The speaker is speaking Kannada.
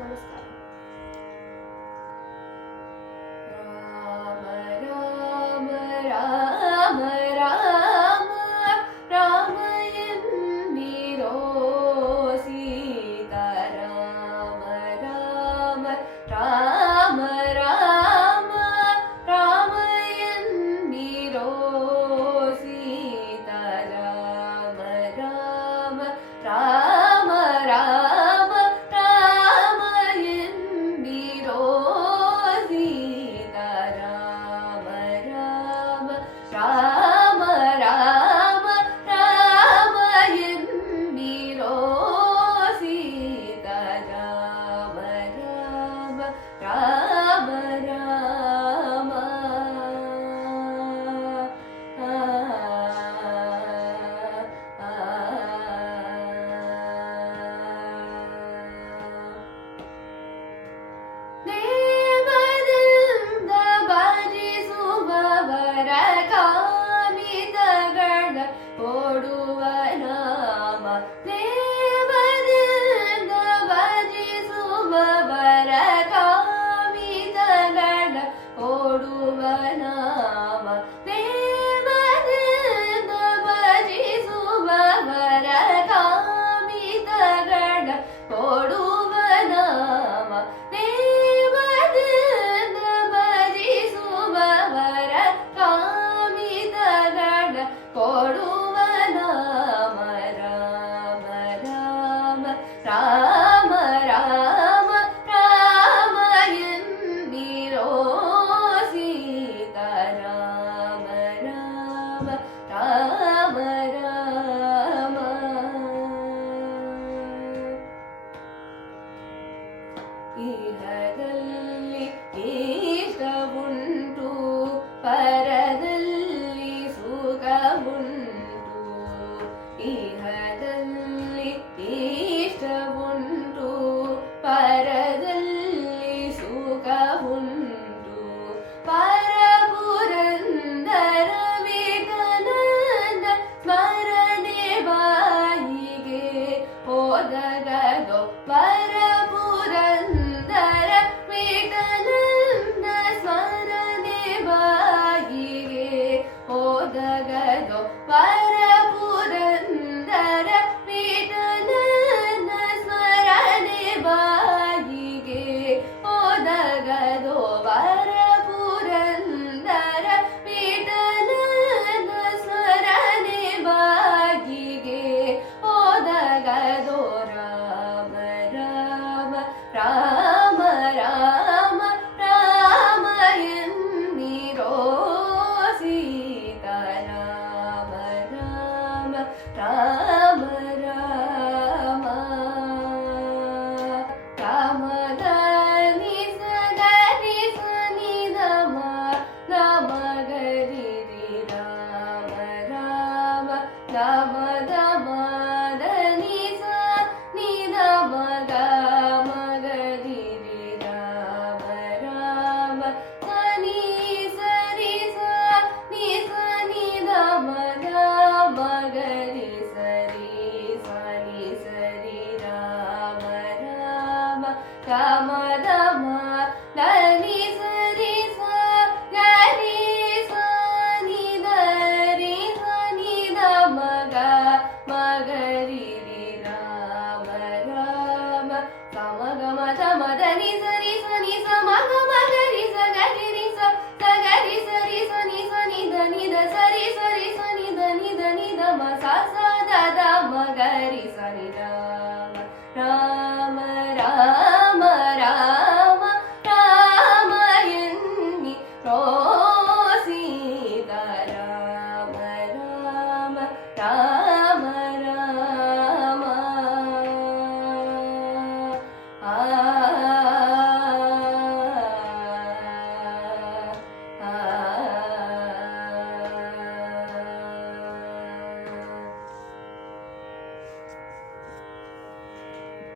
ನಮಸ್ಕಾರ. ರಾಮ ರಾಮ ರಾಮ ಎನ್ನಿರೋ ಸೀತಾ ರಾಮ ರಾಮ ರಾಮ ರಾಮ ರಾಮ ಎನ್ನಿರೋ ಸೀತಾ ರಾಮ ರಾಮ ರಾಮ ರಾಮ ರಾಮ ಎನ್ನಿರೋ ಸೀತಾ ರಾಮ ರಾಮ ರಾಮ ರಾಮ ರಾಮ ಎನ್ನಿರೋ ಸೀತಾ ರಾಮ ರಾಮ ರಾಮ ರಾಮ ನೇಮದಿಂದ ಭಜಿಸುವವರ ಕಾಮಿತಗಳ ಕೊಡುವ ನಾಮ. ನೇಮದಿಂದ ಭಜಿಸುವವರ ಕಾಮಿತಗಳ ಕೊಡುವ ನಾಮ. ನೇಮದಿಂದ ಭಜಿಸುವವರ ಕಾಮಿತಗಳ ಕೊಡುವ ನಾಮ. ದೇವದಿಂದ ಭಜಿಸುವವರ ಕಾಮಿತಗಳ ಕೊಡುವ ನಾಮ. ರಾಮ ರಾಮ ರಾಮ ರಾಮ ರಾಮ ಎನ್ನಿರೋ ಸೀತಾ ರಾಮ ರಾಮ ರಾಮ ರಾಮ. ಇಹದಲ್ಲಿ ಇಷ್ಟವುಂಟು, ಪರದಲ್ಲಿ ಸುಖವುಂಟು. ಇಹದಲ್ಲಿ ಇಷ್ಟವುಂಟು, ಪರದಲ್ಲಿ ಸುಖವುಂಟು. ಪರಪುರಂದರ ವಿಠಲನ ಸ್ಮರಣೆ ಬಾಯಿಗೆ ಹೋದಗದೋ. ಪರಪುರಂದರ ವಿಠಲನ ಸ್ಮರಣೆ ಬಾಯಿಗೆ ಹೋದಗದೋ. ಪರ